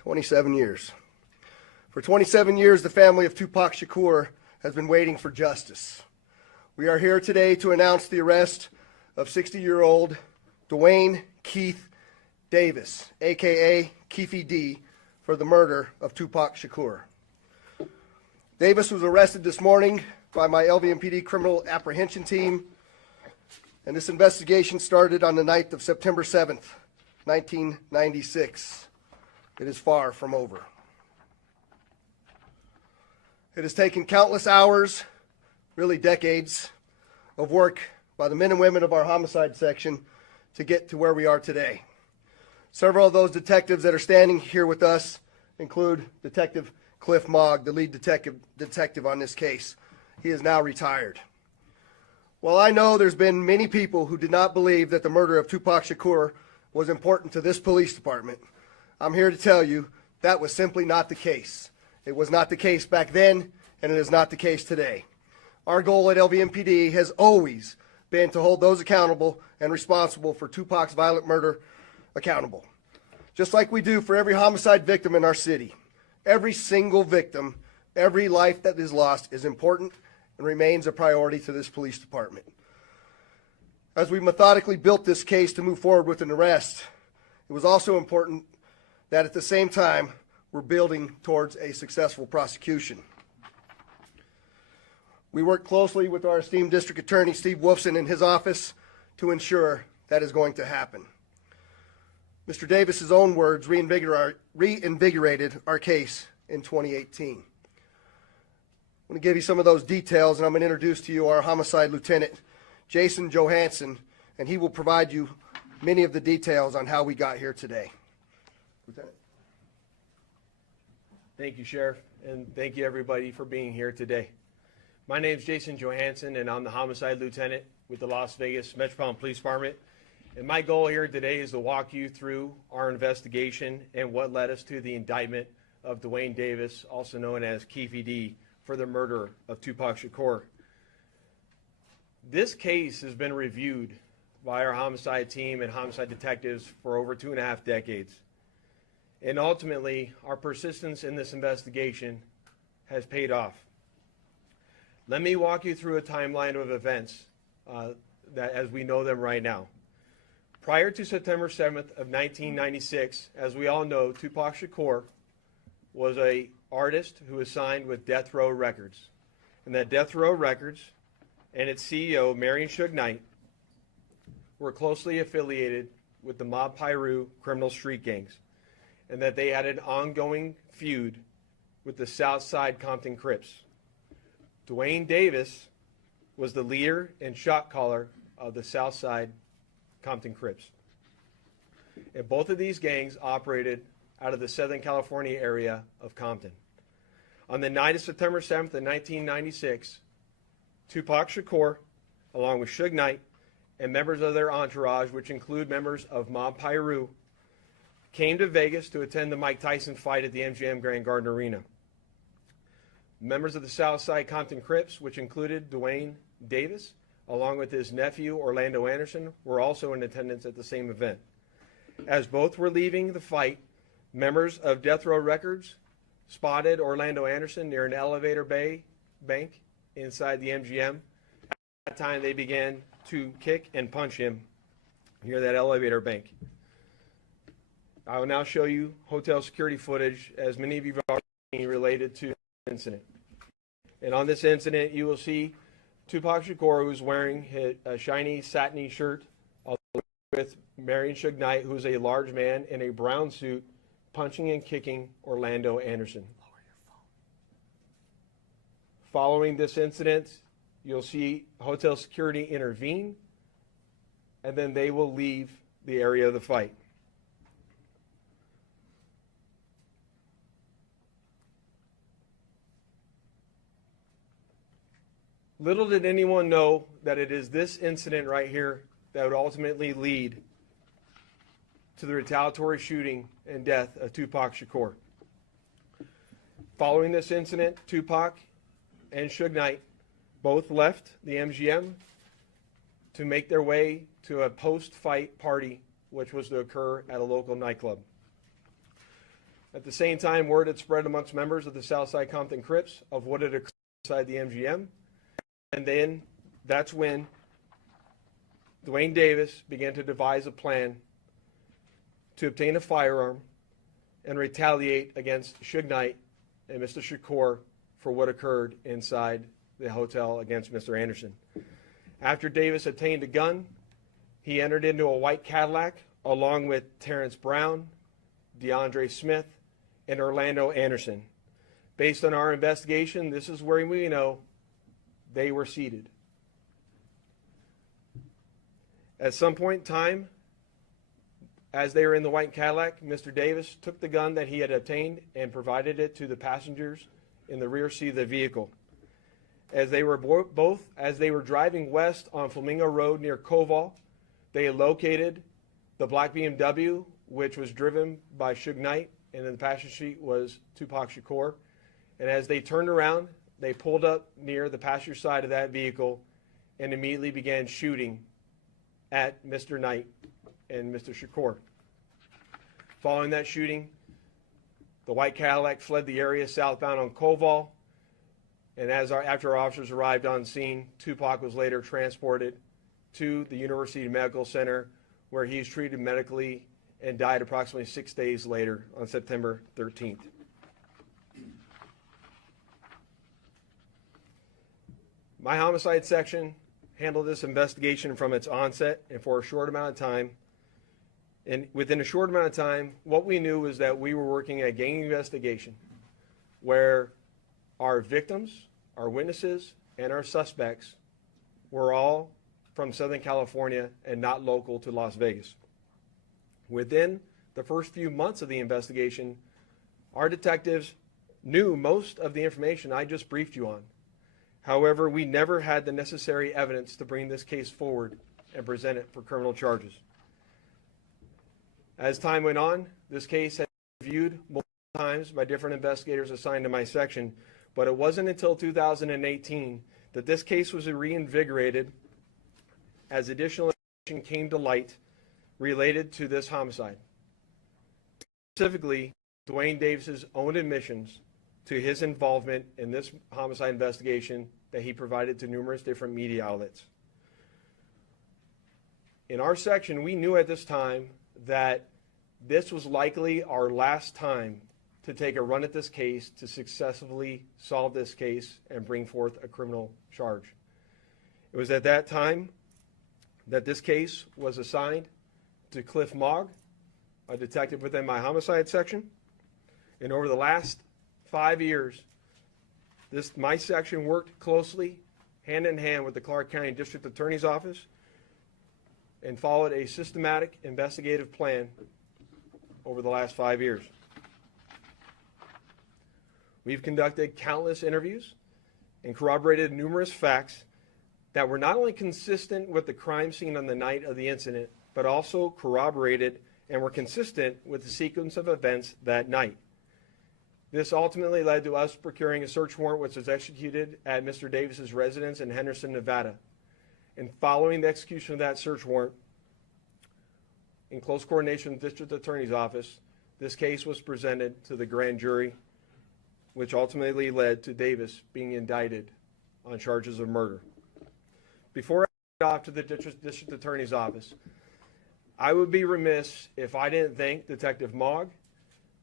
27 years. For 27 years, the family of Tupac Shakur has been waiting for justice. We are here today to announce the arrest of 60-year-old Dwayne Keith Davis, aka Keefy D, for the murder of Tupac Shakur. Davis was arrested this morning by my LVMPD criminal apprehension team, and this investigation started on the night of September 7th, 1996. It is far from over. It has taken countless hours, really decades, of work by the men and women of our homicide section to get to where we are today. Several of those detectives that are standing here with us include Detective Cliff Mogg, the lead detective on this case. He is now retired. While I know there's been many people who did not believe that the murder of Tupac Shakur was important to this police department, I'm here to tell you that was simply not the case. It was not the case back then, and it is not the case today. Our goal at LVMPD has always been to hold those accountable and responsible for Tupac's violent murder accountable. Just like we do for every homicide victim in our city. Every single victim, every life that is lost is important and remains a priority to this police department. As we methodically built this case to move forward with an arrest, it was also important that at the same time, we're building towards a successful prosecution. We work closely with our esteemed district attorney, Steve Wolfson, in his office to ensure that is going to happen. Mr. Davis's own words reinvigorated our case in 2018. I'm going to give you some of those details, and I'm going to introduce to you our homicide lieutenant, Jason Johansson, and he will provide you many of the details on how we got here today. Lieutenant. Thank you, Sheriff, and thank you everybody for being here today. My name is Jason Johansson, and I'm the homicide lieutenant with the Las Vegas Metropolitan Police Department. And my goal here today is to walk you through our investigation and what led us to the indictment of Dwayne Davis, also known as Keefy D, for the murder of Tupac Shakur. This case has been reviewed by our homicide team and homicide detectives for over 2.5 decades. And ultimately, our persistence in this investigation has paid off. Let me walk you through a timeline of events that as we know them right now. Prior to September 7th of 1996, as we all know, Tupac Shakur was an artist who was signed with Death Row Records. And that Death Row Records and its CEO, Marion Suge Knight, were closely affiliated with the Mob Piru criminal street gangs, and that they had an ongoing feud with the Southside Compton Crips. Dwayne Davis was the leader and shot caller of the Southside Compton Crips. And both of these gangs operated out of the Southern California area of Compton. On the night of September 7th of 1996, Tupac Shakur, along with Suge Knight, and members of their entourage, which include members of Mob Piru, came to Vegas to attend the Mike Tyson fight at the MGM Grand Garden Arena. Members of the Southside Compton Crips, which included Dwayne Davis, along with his nephew Orlando Anderson, were also in attendance at the same event. As both were leaving the fight, members of Death Row Records spotted Orlando Anderson near an elevator bank inside the MGM. At that time, they began to kick and punch him near that elevator bank. I will now show you hotel security footage, as many of you have already seen, related to the incident. And on this incident, you will see Tupac Shakur, who's wearing a shiny satiny shirt, with Marion Suge Knight, who's a large man in a brown suit, punching and kicking Orlando Anderson. Following this incident, you'll see hotel security intervene, and then they will leave the area of the fight. Little did anyone know that it is this incident right here that would ultimately lead to the retaliatory shooting and death of Tupac Shakur. Following this incident, Tupac and Suge Knight both left the MGM to make their way to a post-fight party, which was to occur at a local nightclub. At the same time, word had spread amongst members of the Southside Compton Crips of what had occurred inside the MGM. And then that's when Dwayne Davis began to devise a plan to obtain a firearm and retaliate against Suge Knight and Mr. Shakur for what occurred inside the hotel against Mr. Anderson. After Davis obtained a gun, he entered into a white Cadillac along with Terrence Brown, DeAndre Smith, and Orlando Anderson. Based on our investigation, this is where we know they were seated. At some point in time, as they were in the white Cadillac, Mr. Davis took the gun that he had obtained and provided it to the passengers in the rear seat of the vehicle. As they were driving west on Flamingo Road near Koval, they had located the black BMW, which was driven by Suge Knight, and in the passenger seat was Tupac Shakur. And as they turned around, they pulled up near the passenger side of that vehicle and immediately began shooting at Mr. Knight and Mr. Shakur. Following that shooting, the white Cadillac fled the area southbound on Koval, and after our officers arrived on scene, Tupac was later transported to the University Medical Center, where he was treated medically and died approximately 6 days later on September 13th. My homicide section handled this investigation from its onset and for a short amount of time. And within a short amount of time, what we knew was that we were working a gang investigation where our victims, our witnesses, and our suspects were all from Southern California and not local to Las Vegas. Within the first few months of the investigation, our detectives knew most of the information I just briefed you on. However, we never had the necessary evidence to bring this case forward and present it for criminal charges. As time went on, this case had been reviewed multiple times by different investigators assigned to my section, but it wasn't until 2018 that this case was reinvigorated as additional information came to light related to this homicide. Specifically, Dwayne Davis's own admissions to his involvement in this homicide investigation that he provided to numerous different media outlets. In our section, we knew at this time that this was likely our last time to take a run at this case to successfully solve this case and bring forth a criminal charge. It was at that time that this case was assigned to Cliff Mogg, a detective within my homicide section. And over the last 5 years, my section worked closely, hand in hand with the Clark County District Attorney's Office and followed a systematic investigative plan over the last 5 years. We've conducted countless interviews and corroborated numerous facts that were not only consistent with the crime scene on the night of the incident, but also corroborated and were consistent with the sequence of events that night. This ultimately led to us procuring a search warrant which was executed at Mr. Davis's residence in Henderson, Nevada. And following the execution of that search warrant, in close coordination with the District Attorney's Office, this case was presented to the grand jury, which ultimately led to Davis being indicted on charges of murder. Before I head off to the District Attorney's Office, I would be remiss if I didn't thank Detective Mogg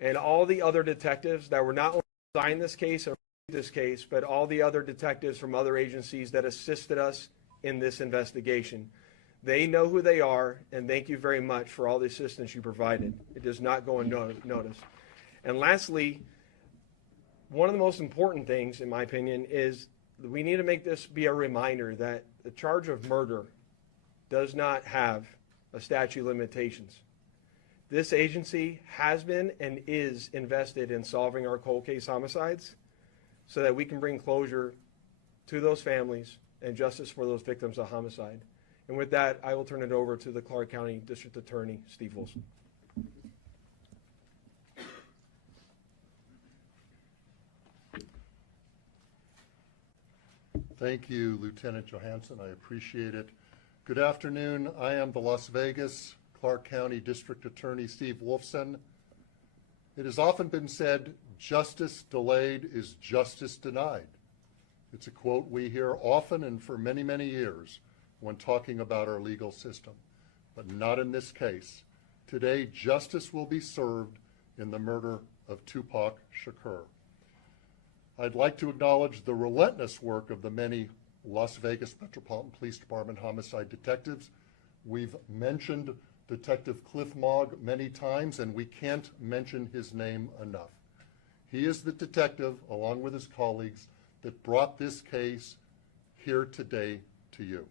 and all the other detectives that were not only assigned this case and this case, but all the other detectives from other agencies that assisted us in this investigation. They know who they are, and thank you very much for all the assistance you provided. It does not go unnoticed. And lastly, one of the most important things, in my opinion, is that we need to make this be a reminder that the charge of murder does not have a statute of limitations. This agency has been and is invested in solving our cold case homicides so that we can bring closure to those families and justice for those victims of homicide. And with that, I will turn it over to the Clark County District Attorney, Steve Wilson. Thank you, Lieutenant Johansson. I appreciate it. Good afternoon. I am the Las Vegas, Clark County District Attorney Steve Wolfson, It has often been said, justice delayed is justice denied. It's a quote we hear often and for many, many years when talking about our legal system, but not in this case. Today, justice will be served in the murder of Tupac Shakur. I'd like to acknowledge the relentless work of the many Las Vegas Metropolitan Police Department homicide detectives. We've mentioned Detective Cliff Mogg many times, and we can't mention his name enough. He is the detective, along with his colleagues, that brought this case here today to you.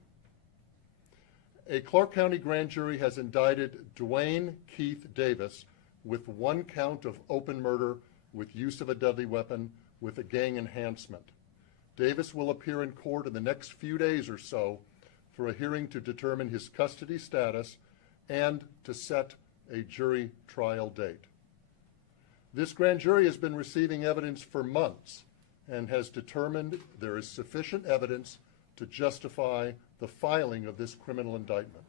A Clark County grand jury has indicted Dwayne Keith Davis with 1 count of open murder with use of a deadly weapon with a gang enhancement. Davis will appear in court in the next few days or so for a hearing to determine his custody status and to set a jury trial date. This grand jury has been receiving evidence for months and has determined there is sufficient evidence to justify the filing of this criminal indictment.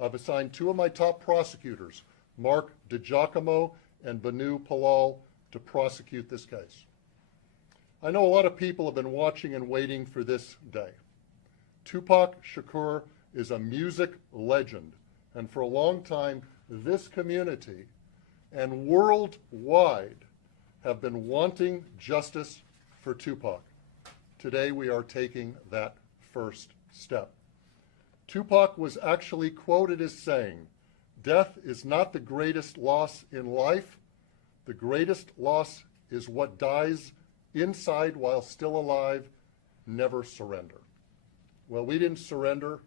I've assigned 2 of my top prosecutors, Mark DiGiacomo and Banu Palal, to prosecute this case. I know a lot of people have been watching and waiting for this day. Tupac Shakur is a music legend, and for a long time, this community and worldwide have been wanting justice for Tupac. Today, we are taking that first step. Tupac was actually quoted as saying, "Death is not the greatest loss in life. The greatest loss is what dies inside while still alive. Never surrender." Well, we didn't surrender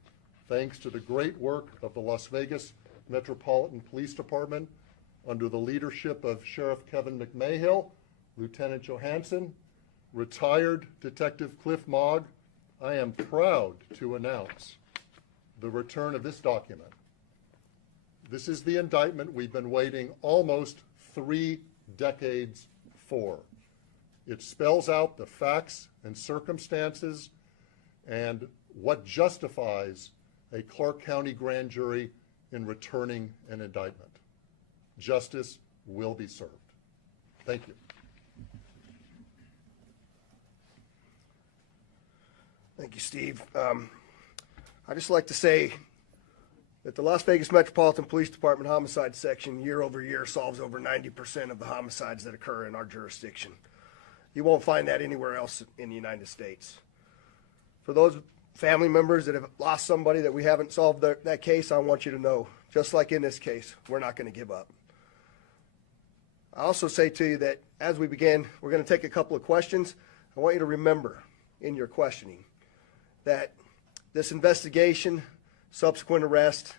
thanks to the great work of the Las Vegas Metropolitan Police Department under the leadership of Sheriff Kevin McMahill, Lieutenant Johansson, retired Detective Cliff Mogg. I am proud to announce the return of this document. This is the indictment we've been waiting almost 3 decades for. It spells out the facts and circumstances and what justifies a Clark County grand jury in returning an indictment. Justice will be served. Thank you. Thank you, Steve. I'd just like to say that the Las Vegas Metropolitan Police Department Homicide Section year over year solves over 90% of the homicides that occur in our jurisdiction. You won't find that anywhere else in the United States. For those family members that have lost somebody that we haven't solved that case, I want you to know, just like in this case, we're not going to give up. I also say to you that as we begin, we're going to take a couple of questions. I want you to remember in your questioning that this investigation, subsequent arrest,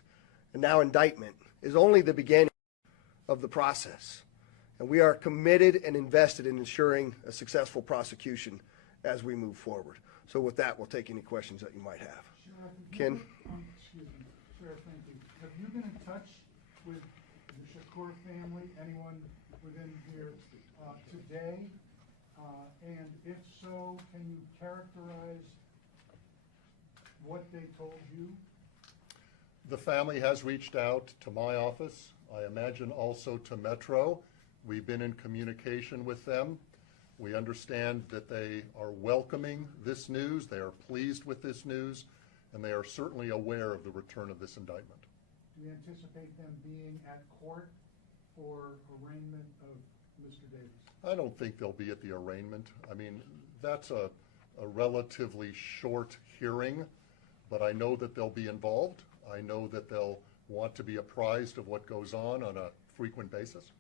and now indictment is only the beginning of the process. And we are committed and invested in ensuring a successful prosecution as we move forward. So with that, we'll take any questions that you might have. Ken? Excuse me, Sheriff, thank you. Have you been in touch with the Shakur family, anyone within here today? And if so, can you characterize what they told you? The family has reached out to my office. I imagine also to Metro. We've been in communication with them. We understand that they are welcoming this news, they are pleased with this news, and they are certainly aware of the return of this indictment. Do you anticipate them being at court for arraignment of Mr. Davis? I don't think they'll be at the arraignment. I mean, that's a relatively short hearing, but I know that they'll be involved. I know that they'll want to be apprised of what goes on a frequent basis.